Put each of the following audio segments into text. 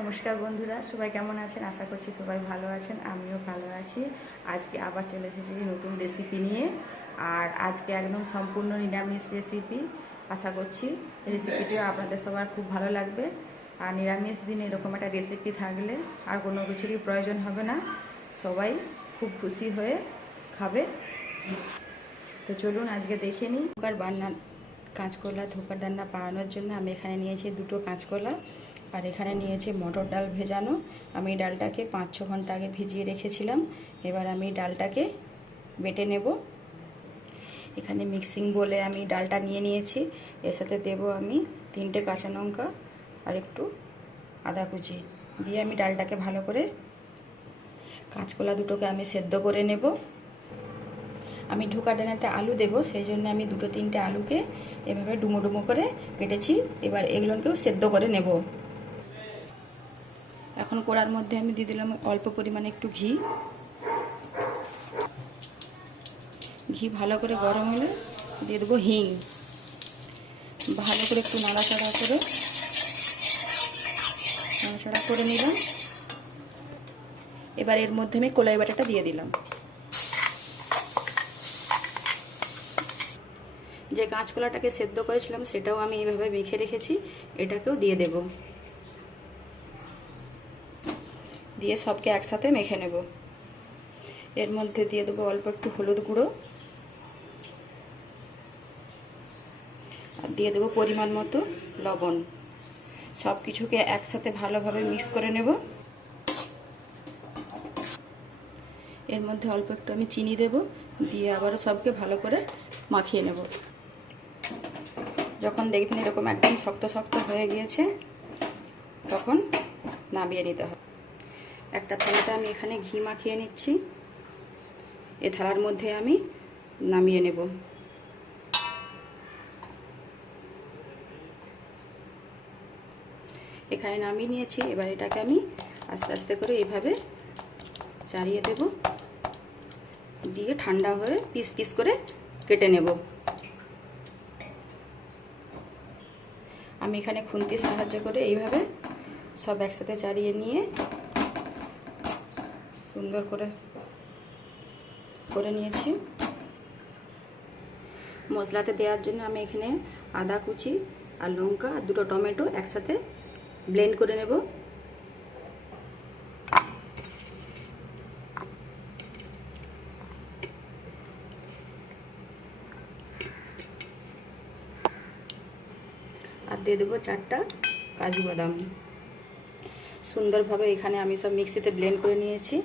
নমস্কার বন্ধুরা, সবাই কেমন আছেন? আশা করছি সবাই ভালো আছেন, আমিও ভালো আছি। আজকে আবার চলে এসেছি নতুন রেসিপি নিয়ে। আর আজকে একদম সম্পূর্ণ নিরামিষ রেসিপি আশা করছি রেসিপিটিও আপনাদের সবার খুব ভালো লাগবে। আর নিরামিষ দিনে এরকম একটা রেসিপি থাকলে আর কোনো কিছুরই প্রয়োজন হবে না। সবাই খুব খুশি হয়ে খাবে। তো চলুন আজকে দেখে নিই। ধোকার বান্না, কাঁচকলা, ধোকার ডান্না বানানোর জন্য আমি এখানে নিয়েছি দুটো কাঁচকলা। আর এখানে নিয়েছি মটর ডাল ভেজানো। আমি ডালটাকে পাঁচ ছ ঘণ্টা আগে ভিজিয়ে রেখেছিলাম। এবার আমি ডালটাকে বেটে নেব। এখানে মিক্সিং বলে আমি ডালটা নিয়ে নিয়েছি। এর সাথে দেব আমি তিনটে কাঁচা লঙ্কা আর একটু আদা কুচি। দিয়ে আমি ডালটাকে ভালো করে কাঁচকলা দুটোকে আমি সেদ্ধ করে নেব। আমি ঢোকা ডানাতে আলু দেবো, সেই জন্য আমি দুটো তিনটে আলুকে এভাবে ডুমো ডুমো করে কেটেছি। এবার এগুলোকেও সেদ্ধ করে নেব। এখন কড়ার মধ্যে আমি দিয়ে দিলাম অল্প পরিমাণে একটু ঘি। ঘি ভালো করে গরম হলে দিয়ে দেবো হিং। ভালো করে একটু নাড়াচাড়া করে নাড়াচাড়া করে নিলাম। এবার এর মধ্যে আমি কলাই বাটাটা দিয়ে দিলাম। যে কাঁচকলাটাকে সেদ্ধ করেছিলাম সেটাও আমি এইভাবে মেখে রেখেছি, এটাকেও দিয়ে দেব। দিয়ে সবকে একসাথে মেখে নেব। এর মধ্যে দিয়ে দেবো অল্প একটু হলুদ গুঁড়ো। আর দিয়ে দেবো পরিমাণ মতো লবণ। সব কিছুকে একসাথে ভালোভাবে মিক্স করে নেব। এর মধ্যে অল্প একটু আমি চিনি দেব, দিয়ে আবারও সবকে ভালো করে মাখিয়ে নেব। যখন দেখবেন এরকম একদম শক্ত শক্ত হয়ে গিয়েছে, তখন নামিয়ে নিতে হবে। একটা থালাতে আমি এখানে ঘি মাখিয়ে নিচ্ছি। এ থালার মধ্যে আমি নামিয়ে নেব। এখানে নামিয়ে নিয়েছি, এবার এটাকে আমি আস্তে আস্তে করে এভাবে চাড়িয়ে দেব। দিয়ে ঠান্ডা হয়ে পিস পিস করে কেটে নেব। আমি এখানে খুন্তির সাহায্য করে এইভাবে সব একসাথে চাড়িয়ে নিয়ে সুন্দর করে করে নিয়েছি। মশলাতে দেওয়ার জন্য আমি এখানে আদা, কুচি আর লঙ্কা আর দুটো টমেটো একসাথে ব্লেন্ড করে নেব। আর দিয়ে দেবো চারটা কাজু বাদাম। সুন্দরভাবে এখানে আমি সব মিক্সিতে ব্লেন্ড করে নিয়েছি।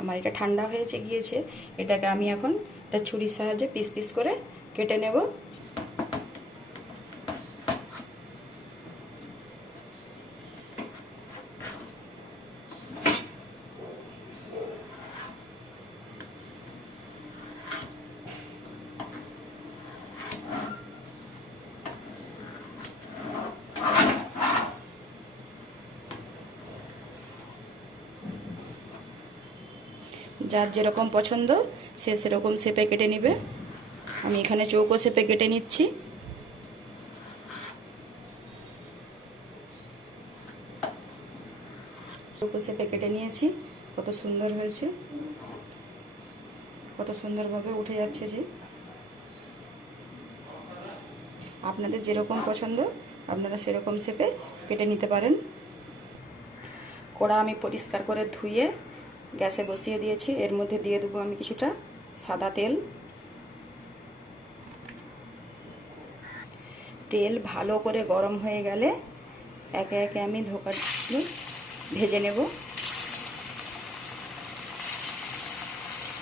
আমার এটা ঠান্ডা হয়েছে গিয়েছে, এটাকে আমি এখন একটা ছুরির সাহায্যে পিস পিস করে কেটে নেব। যার যেরকম পছন্দ, সে সেরকম শেপে কেটে নেবে। আমি এখানে চৌকো শেপে কেটে নিচ্ছি। চৌকো শেপে কেটে নিয়েছি। কত সুন্দর হয়েছে। কত সুন্দরভাবে উঠে যাচ্ছে যে। আপনাদের যেরকম পছন্দ, আপনারা সেরকম শেপে কেটে নিতে পারেন। কড়া আমি পরিষ্কার করে ধুয়ে গ্যাসে বসিয়ে দিয়েছি। এর মধ্যে দিয়ে দেবো আমি কিছুটা সাদা তেল। তেল ভালো করে গরম হয়ে গেলে একে একে আমি ধোকাগুলো ভেজে নেব।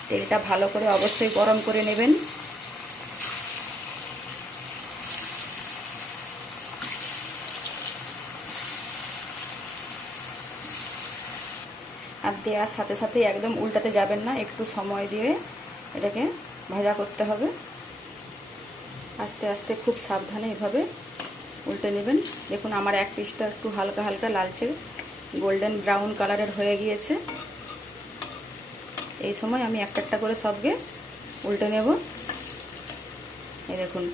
তেলটা ভালো করে অবশ্যই গরম করে নেবেন। দেওয়ার সাথে সাথে একদম উল্টাতে যাবেন না, একটু সময় দিয়ে এটাকে ভাজা করতে হবে। আস্তে আস্তে খুব সাবধানে এভাবে উল্টে নেবেন। দেখুন আমার এক পিসটা একটু হালকা হালকা লালচে গোল্ডেন ব্রাউন কালারের হয়ে গিয়েছে। এই সময় আমি একটা একটা করে সবকে উল্টে নেব। এই দেখুন।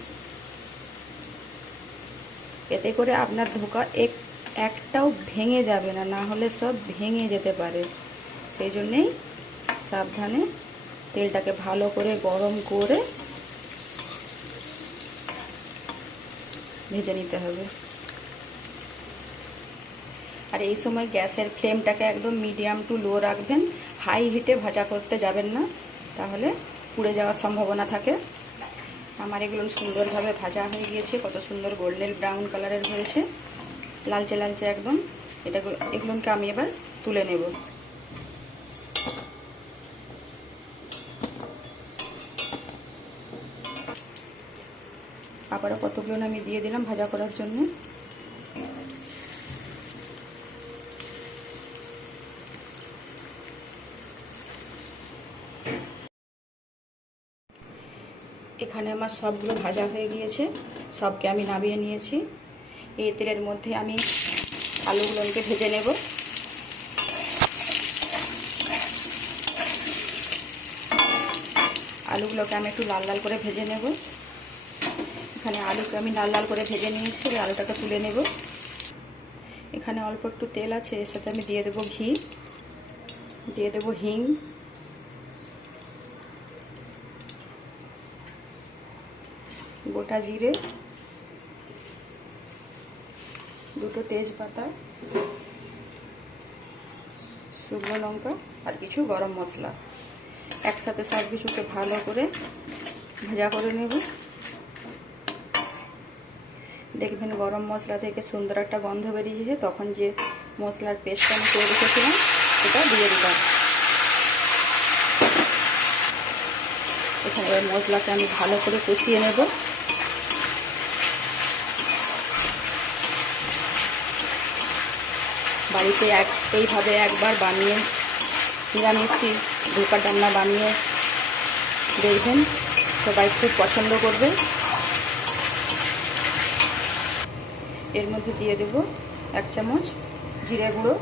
এতে করে আপনার ধোকা এক, একটাও ভেঙে যাবে না না হলে সব ভেঙে যেতে পারে। সেই জন্যেই সাবধানে তেলটাকে ভালো করে গরম করে ভেজে নিতে হবে। আর এই সময় গ্যাসের ফ্লেমটাকে একদম মিডিয়াম টু লো রাখবেন, হাই হিটে ভাজা করতে যাবেন না, তাহলে পুড়ে যাওয়ার সম্ভাবনা থাকে। আমার এগুলো সুন্দরভাবে ভাজা হয়ে গিয়েছে, কত সুন্দর গোল্ডেন ব্রাউন কালারের হয়েছে, লালচে লালচে একদম। এটা এগুলোকে আমি এবার তুলে নেব। আবারও কতগুলো আমি দিয়ে দিলাম ভাজা করার জন্য। এখানে আমার সবগুলো ভাজা হয়ে গিয়েছে, সবকে আমি নামিয়ে নিয়েছি। এই তেলের মধ্যে আমি আলুগুলোকে ভেজে নেব। আলুগুলোকে আমি একটু লাল লাল করে ভেজে নেব। এখানে আলুকে আমি লাল লাল করে ভেজে নিয়েছি ওই আলুটাকে তুলে নেব। এখানে অল্প একটু তেল আছে, এর সাথে আমি দিয়ে দেবো ঘি। দিয়ে দেবো হিং। গোটা জিরে। দুটো তেজপাতা। শুকনো লঙ্কা আর কিছু গরম মশলা। একসাথে সব কিছুকে ভালো করে ভাজা করে নেব। দেখবেন গরম মশলা থেকে সুন্দর একটা গন্ধ বেরিয়েছে, তখন যে মশলার পেস্টটা আমি করে রেখেছিলাম, সেটা দিয়ে দিলাম। এখানে মশলাটা আমি ভালো করে কষিয়ে নেব। বাড়িতে এক, এইভাবে একবার বানিয়ে নিরামিষি ধোকা ডান্না বানিয়ে দেখবেন সবাই খুব পছন্দ করবে। এর মধ্যে দিয়ে দেব এক চামচ জিরে গুঁড়ো।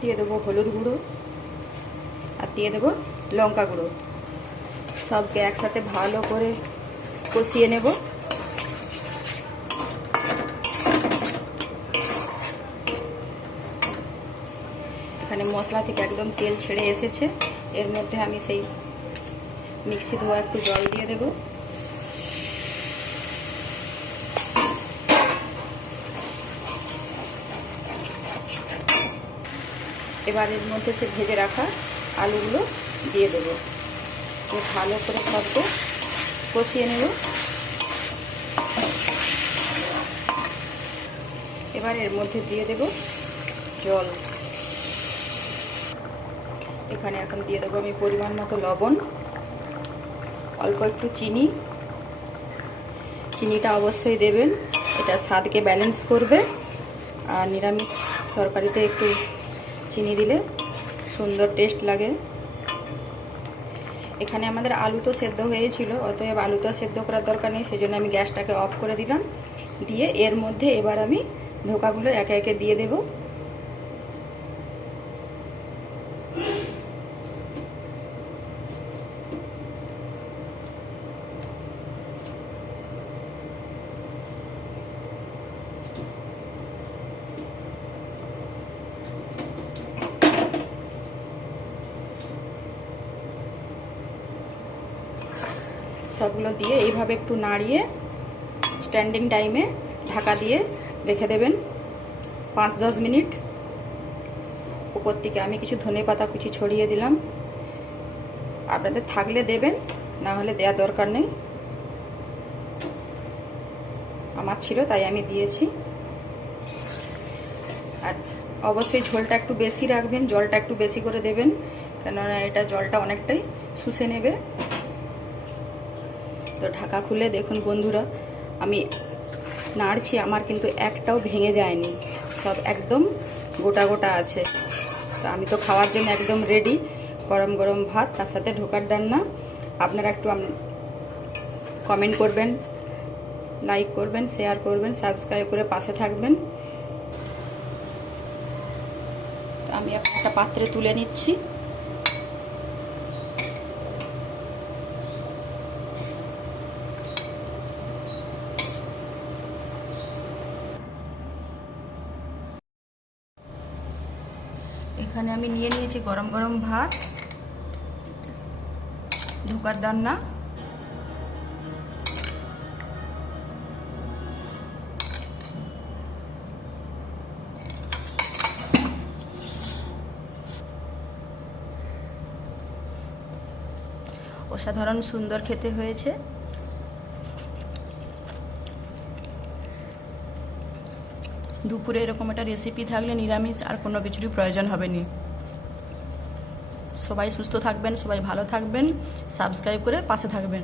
দিয়ে দেবো হলুদ গুঁড়ো আর দিয়ে দেবো লঙ্কা গুঁড়ো। সবকে একসাথে ভালো করে কষিয়ে নেব। এখানে মশলা থেকে একদম তেল ছেড়ে এসেছে। এর মধ্যে আমি সেই মিক্সি ধোয়া একটু জল দিয়ে দেব। এবার এর মধ্যে সে ভেজে রাখা আলুগুলো দিয়ে দেব। ভালো করে সবকে কষিয়ে নেব। এবার এর মধ্যে দিয়ে দেব জল। এখানে এখন দিয়ে দেবো আমি পরিমাণ মতো লবণ। অল্প একটু চিনি। চিনিটা অবশ্যই দেবেন। এটা স্বাদকে ব্যালেন্স করবে। আর নিরামিষ তরকারিতে একটু চিনি দিলে সুন্দর টেস্ট লাগে। এখানে আমাদের আলু তো সেদ্ধ হয়েছিল, অতএব আলু তো সেদ্ধ করার দরকার নেই সেই জন্য আমি গ্যাসটাকে অফ করে দিলাম। দিয়ে এর মধ্যে এবার আমি ধোকাগুলো একে একে দিয়ে দেবো। সবগুলো দিয়ে এইভাবে একটু নাড়িয়ে স্ট্যান্ডিং টাইমে ঢাকা দিয়ে রেখে দেবেন পাঁচ দশ মিনিট। উপর থেকে আমি কিছু ধনে পাতা কুচি ছড়িয়ে দিলাম। আপনাদের থাকলে দেবেন, না হলে দেওয়ার দরকার নেই। আমার ছিল, তাই আমি দিয়েছি। আর অবশ্যই ঝোলটা একটু বেশি রাখবেন, জলটা একটু বেশি করে দেবেন, কেননা এটা জলটা অনেকটাই শুষে নেবে। তো ঢাকা খুলে দেখুন বন্ধুরা, আমি নাড়ছি, আমার কিন্তু একটাও ভেঙে যায়নি, সব একদম গোটা গোটা আছে। তো আমি তো খাওয়ার জন্য একদম রেডি গরম গরম ভাত, তার সাথে ঢোকার ডান্না। আপনারা একটু কমেন্ট করবেন লাইক করবেন শেয়ার করবেন সাবস্ক্রাইব করে পাশে থাকবেন। আমি একটা পাত্রে তুলে নিচ্ছি। এখানে আমি নিয়ে নিয়েছি গরম গরম ভাত ঢোকার ডান্না অসাধারণ সুন্দর খেতে হয়েছে। দুপুরে এরকম একটা রেসিপি থাকলে নিরামিষ আর কোনো কিছুরই প্রয়োজন হবে না সবাই সুস্থ থাকবেন, সবাই ভালো থাকবেন সাবস্ক্রাইব করে পাশে থাকবেন।